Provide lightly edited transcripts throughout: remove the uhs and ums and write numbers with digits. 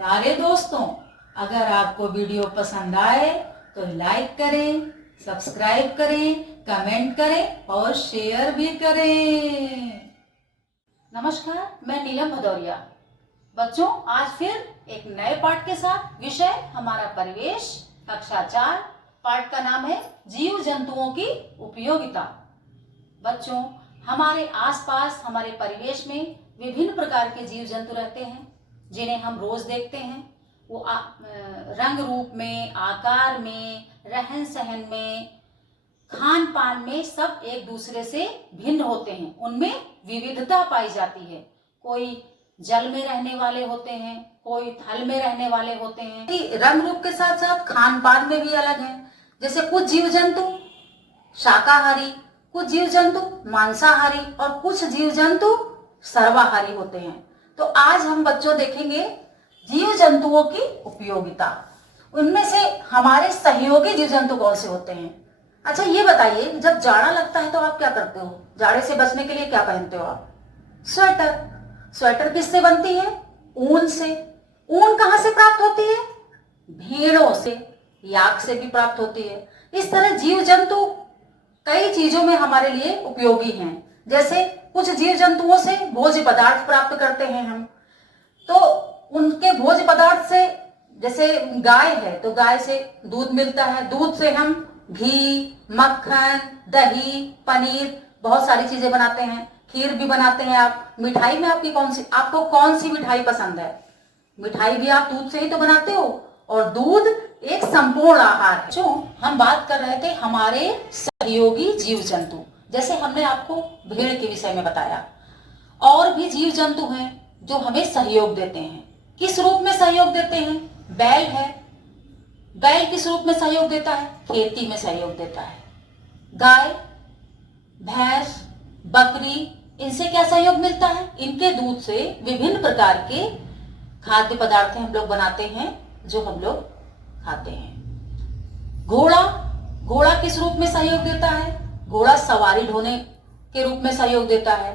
प्यारे दोस्तों, अगर आपको वीडियो पसंद आए तो लाइक करें, सब्सक्राइब करें, कमेंट करें और शेयर भी करें। नमस्कार, मैं नीलम भदौरिया। बच्चों, आज फिर एक नए पाठ के साथ विषय हमारा परिवेश, कक्षा 4। पाठ का नाम है जीव जंतुओं की उपयोगिता। बच्चों, हमारे आसपास हमारे परिवेश में विभिन्न प्रकार के जीव जंतु रहते हैं जिन्हें हम रोज देखते हैं। वो रंग रूप में, आकार में, रहन सहन में, खान पान में सब एक दूसरे से भिन्न होते हैं। उनमें विविधता पाई जाती है। कोई जल में रहने वाले होते हैं, कोई थल में रहने वाले होते हैं। रंग रूप के साथ साथ खान पान में भी अलग है। जैसे कुछ जीव जंतु शाकाहारी, कुछ जीव जंतु मांसाहारी और कुछ जीव जंतु सर्वाहारी होते हैं। तो आज हम बच्चों देखेंगे जीव जंतुओं की उपयोगिता। उनमें से हमारे सहयोगी जीव जंतु कौन से होते हैं? अच्छा, ये बताइए, जब जाड़ा लगता है तो आप क्या करते हो? जाड़े से बचने के लिए क्या पहनते हो आप? स्वेटर। स्वेटर किससे बनती है? ऊन से। ऊन कहाँ से प्राप्त होती है? भेड़ों से, याक से भी प्राप्त होती है। इस तरह जीव जंतु कई चीजों में हमारे लिए उपयोगी हैं। जैसे कुछ जीव जंतुओं से भोज्य पदार्थ प्राप्त करते हैं हम, तो उनके भोज्य पदार्थ से, जैसे गाय है तो गाय से दूध मिलता है। दूध से हम घी, मक्खन, दही, पनीर, बहुत सारी चीजें बनाते हैं। खीर भी बनाते हैं आप। मिठाई में आपको कौन सी मिठाई पसंद है? मिठाई भी आप दूध से ही तो बनाते हो, और दूध एक संपूर्ण आहार है। जो हम बात कर रहे थे हमारे सहयोगी जीव जंतु, जैसे हमने आपको भेड़ के विषय में बताया। और भी जीव जंतु हैं जो हमें सहयोग देते हैं। किस रूप में सहयोग देते हैं? बैल है, बैल किस रूप में सहयोग देता है? खेती में सहयोग देता है। गाय, भैंस, बकरी, इनसे क्या सहयोग मिलता है? इनके दूध से विभिन्न प्रकार के खाद्य पदार्थ हम लोग बनाते हैं जो हम लोग खाते हैं। घोड़ा, घोड़ा किस रूप में सहयोग देता है? घोड़ा सवारी ढोने के रूप में सहयोग देता है।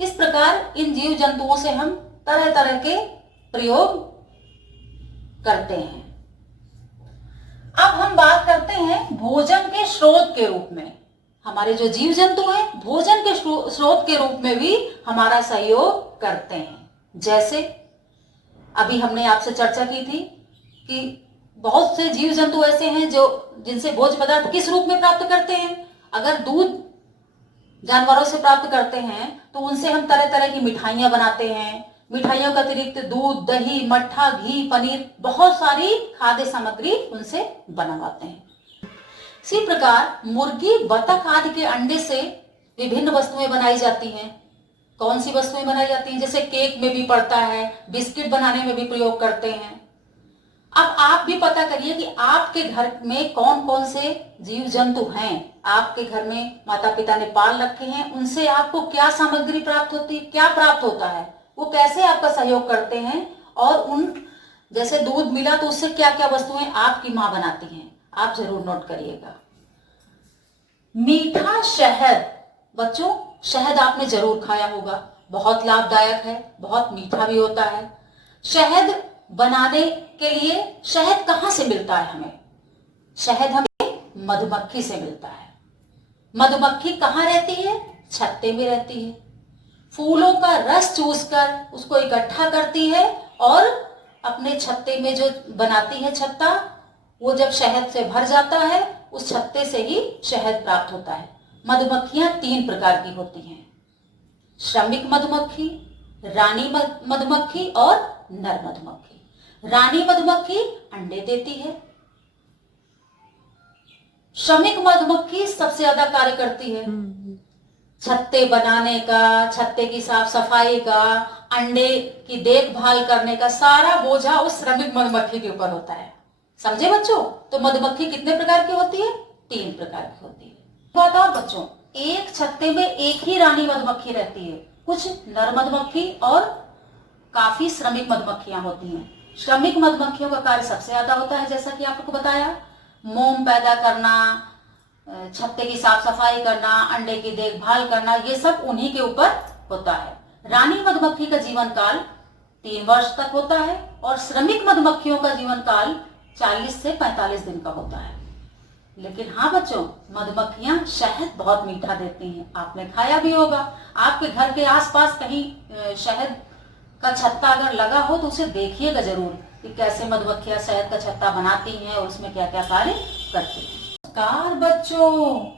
इस प्रकार इन जीव जंतुओं से हम तरह तरह के प्रयोग करते हैं। अब हम बात करते हैं भोजन के स्रोत के रूप में। हमारे जो जीव जंतु हैं भोजन के स्रोत के रूप में भी हमारा सहयोग करते हैं। जैसे अभी हमने आपसे चर्चा की थी कि बहुत से जीव जंतु ऐसे हैं जो जिनसे भोज्य पदार्थ किस रूप में प्राप्त करते हैं। अगर दूध जानवरों से प्राप्त करते हैं तो उनसे हम तरह तरह की मिठाइयां बनाते हैं। मिठाइयों के अतिरिक्त दूध, दही, मट्ठा, घी, पनीर, बहुत सारी खाद्य सामग्री उनसे बनवाते हैं। इसी प्रकार मुर्गी, बतख आदि के अंडे से विभिन्न वस्तुएं बनाई जाती हैं। कौन सी वस्तुएं बनाई जाती हैं? जैसे केक में भी पड़ता है, बिस्किट बनाने में भी प्रयोग करते हैं। अब आप भी पता करिए कि आपके घर में कौन कौन से जीव जंतु हैं। आपके घर में माता पिता ने पाल रखे हैं, उनसे आपको क्या सामग्री प्राप्त होती है, क्या प्राप्त होता है, वो कैसे आपका सहयोग करते हैं, और उन जैसे दूध मिला तो उससे क्या क्या वस्तुएं आपकी माँ बनाती हैं, आप जरूर नोट करिएगा। मीठा शहद, बच्चों शहद आपने जरूर खाया होगा, बहुत लाभदायक है, बहुत मीठा भी होता है। शहद बनाने के लिए शहद कहां से मिलता है हमें? शहद हमें मधुमक्खी से मिलता है। मधुमक्खी कहां रहती है? छत्ते में रहती है। फूलों का रस चूसकर उसको इकट्ठा करती है और अपने छत्ते में जो बनाती है छत्ता, वो जब शहद से भर जाता है उस छत्ते से ही शहद प्राप्त होता है। मधुमक्खियां 3 प्रकार की होती हैं: श्रमिक मधुमक्खी, रानी मधुमक्खी और नर मधुमक्खी। रानी मधुमक्खी अंडे देती है। श्रमिक मधुमक्खी सबसे ज्यादा कार्य करती है। छत्ते बनाने का, छत्ते की साफ सफाई का, अंडे की देखभाल करने का सारा बोझा उस श्रमिक मधुमक्खी के ऊपर होता है। समझे बच्चों? तो मधुमक्खी कितने प्रकार की होती है? 3 प्रकार की होती है। बात और बच्चों, एक छत्ते में एक ही रानी मधुमक्खी रहती है। कुछ नर मधुमक्खी और काफी श्रमिक मधुमक्खियां होती हैं। श्रमिक मधुमक्खियों का कार्य सबसे ज्यादा होता है, जैसा कि आपको बताया, मोम पैदा करना, छत्ते की साफ सफाई करना, अंडे की देखभाल करना, ये सब उन्हीं के ऊपर होता है। रानी मधुमक्खी का जीवन काल 3 वर्ष तक होता है और श्रमिक मधुमक्खियों का जीवन काल 40 से 45 दिन का होता है। लेकिन हाँ बच्चों, मधुमक्खियां शहद बहुत मीठा देती हैं। आपने खाया भी होगा। आपके घर के आसपास कहीं शहद का छत्ता अगर लगा हो तो उसे देखिएगा जरूर कि कैसे मधुमक्खियां शहद का छत्ता बनाती हैं और उसमें क्या क्या कार्य करती हैं। नमस्कार बच्चों,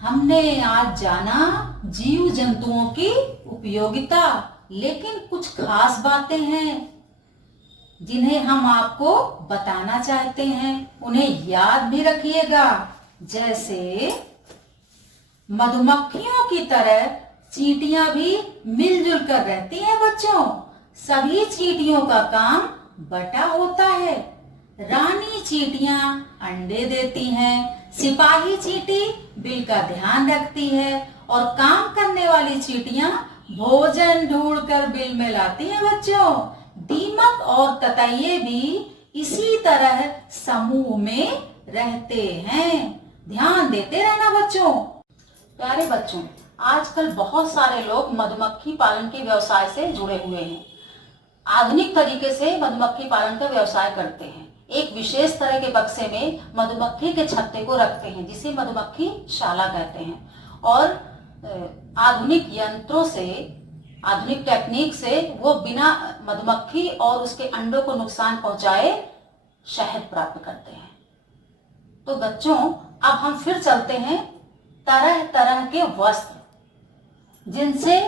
हमने आज जाना जीव जंतुओं की उपयोगिता, लेकिन कुछ खास बातें हैं जिन्हें हम आपको बताना चाहते हैं। उन्हें याद भी रखिएगा। जैसे मधुमक्खियों की तरह चींटियां भी मिलजुल कर रहती हैं बच्चों। सभी चींटियों का काम बटा होता है। रानी चींटियां अंडे देती हैं, सिपाही चींटी बिल का ध्यान रखती है और काम करने वाली चींटियां भोजन ढूंढकर बिल में लाती हैं बच्चों। दीमक और ततैये भी इसी तरह समूह में रहते हैं। ध्यान देते रहना बच्चों। प्यारे बच्चों, आजकल बहुत सारे लोग मधुमक्खी पालन के व्यवसाय से जुड़े हुए हैं। आधुनिक तरीके से मधुमक्खी पालन का व्यवसाय करते हैं। एक विशेष तरह के बक्से में मधुमक्खी के छत्ते को रखते हैं जिसे मधुमक्खी शाला कहते हैं और आधुनिक यंत्रों से, आधुनिक टेक्निक से वो बिना मधुमक्खी और उसके अंडों को नुकसान पहुंचाए शहद प्राप्त करते हैं। तो बच्चों, अब हम फिर चलते हैं तरह तरह के वस्त्र, जिनसे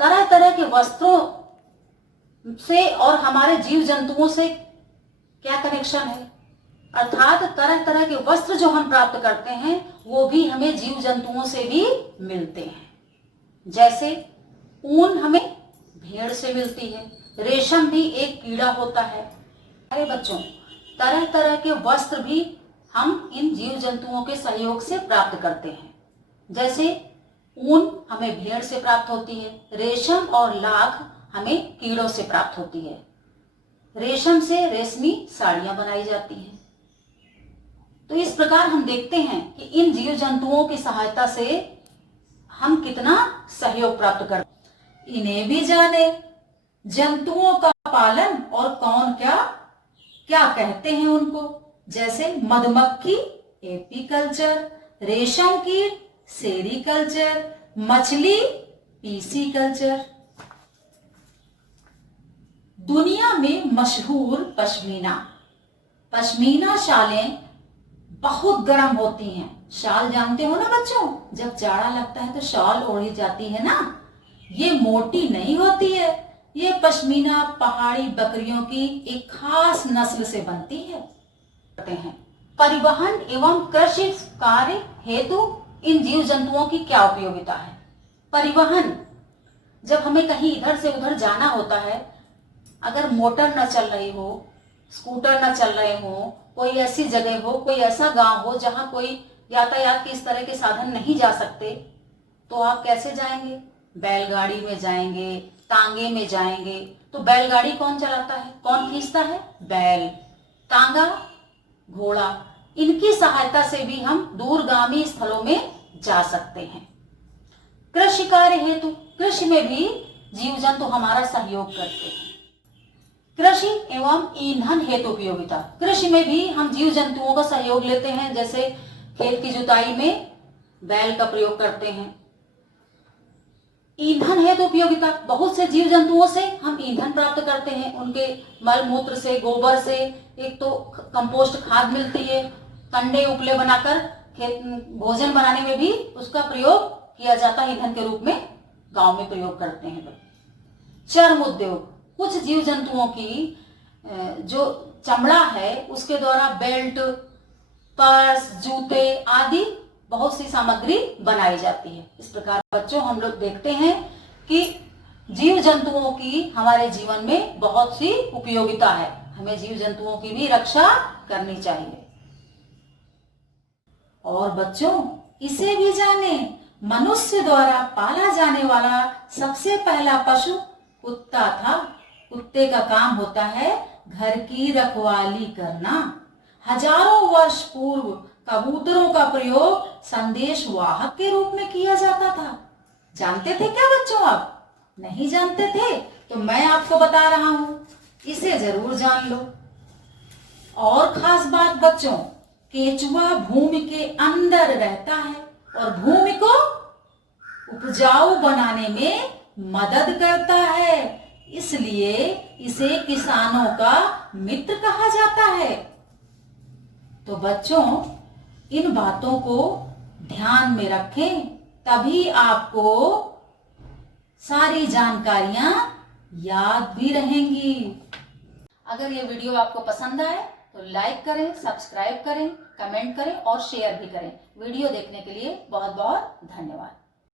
तरह तरह के वस्त्रों से और हमारे जीव जंतुओं से क्या कनेक्शन है। अर्थात तरह तरह के वस्त्र जो हम प्राप्त करते हैं वो भी हमें जीव जंतुओं से भी मिलते हैं। जैसे ऊन हमें भेड़ से मिलती है, रेशम भी एक कीड़ा होता है। अरे बच्चों, तरह तरह के वस्त्र भी हम इन जीव जंतुओं के सहयोग से प्राप्त करते हैं। जैसे ऊन हमें भेड़ से प्राप्त होती है, रेशम और लाख हमें कीड़ों से प्राप्त होती है। रेशम से रेशमी साड़ियां बनाई जाती हैं। तो इस प्रकार हम देखते हैं कि इन जीव जंतुओं की सहायता से हम कितना सहयोग प्राप्त करते। इन्हें भी जाने, जंतुओं का पालन और कौन क्या क्या कहते हैं उनको। जैसे मधुमक्खी एपीकल्चर, रेशम कीट सेरीकल्चर, मछली पीसीकल्चर। दुनिया में मशहूर पश्मीना शालें बहुत गर्म होती हैं। शाल जानते हो ना बच्चों, जब जाड़ा लगता है तो शाल ओढ़ी जाती है ना। ये मोटी नहीं होती है। ये पश्मीना पहाड़ी बकरियों की एक खास नस्ल से बनती है। परिवहन एवं कृषि कार्य हेतु इन जीव जंतुओं की क्या उपयोगिता है। परिवहन, जब हमें कहीं इधर से उधर जाना होता है, अगर मोटर न चल रही हो, स्कूटर न चल रहे हो, कोई ऐसी जगह हो, कोई ऐसा गांव हो जहां कोई यातायात के इस तरह के साधन नहीं जा सकते, तो आप कैसे जाएंगे? बैलगाड़ी में जाएंगे, तांगे में जाएंगे। तो बैलगाड़ी कौन चलाता है, कौन खींचता है? बैल। तांगा, घोड़ा। इनकी सहायता से भी हम दूरगामी स्थलों में जा सकते हैं। कृषि कार्य हेतु, कृषि में भी जीव जंतु हमारा सहयोग करते हैं। कृषि एवं ईंधन हेतु उपयोगिता, कृषि में भी हम जीव जंतुओं का सहयोग लेते हैं। जैसे खेत की जुताई में बैल का प्रयोग करते हैं। ईंधन हेतु उपयोगिता, बहुत से जीव जंतुओं से हम ईंधन प्राप्त करते हैं। उनके मल मूत्र से, गोबर से एक तो कंपोस्ट खाद मिलती है। कंडे उपले बनाकर खेत भोजन बनाने में भी उसका प्रयोग किया जाता है, ईंधन के रूप में गांव में प्रयोग करते हैं। चर्म उद्योग, कुछ जीव जंतुओं की जो चमड़ा है उसके द्वारा बेल्ट, पर्स, जूते आदि बहुत सी सामग्री बनाई जाती है। इस प्रकार बच्चों, हम लोग देखते हैं कि जीव जंतुओं की हमारे जीवन में बहुत सी उपयोगिता है। हमें जीव जंतुओं की भी रक्षा करनी चाहिए। और बच्चों, इसे भी जाने, मनुष्य द्वारा पाला जाने वाला सबसे पहला पशु कुत्ता था। कुत्ते का काम होता है घर की रखवाली करना। हजारों वर्ष पूर्व कबूतरों का प्रयोग संदेश वाहक के रूप में किया जाता था। जानते थे क्या बच्चों आप? नहीं जानते थे तो मैं आपको बता रहा हूं, इसे जरूर जान लो। और खास बात बच्चों, केंचुआ भूमि के अंदर रहता है और भूमि को उपजाऊ बनाने में मदद करता है, इसलिए इसे किसानों का मित्र कहा जाता है। तो बच्चों, इन बातों को ध्यान में रखें, तभी आपको सारी जानकारियां याद भी रहेंगी। अगर ये वीडियो आपको पसंद आए तो लाइक करें, सब्सक्राइब करें, कमेंट करें और शेयर भी करें। वीडियो देखने के लिए बहुत बहुत धन्यवाद।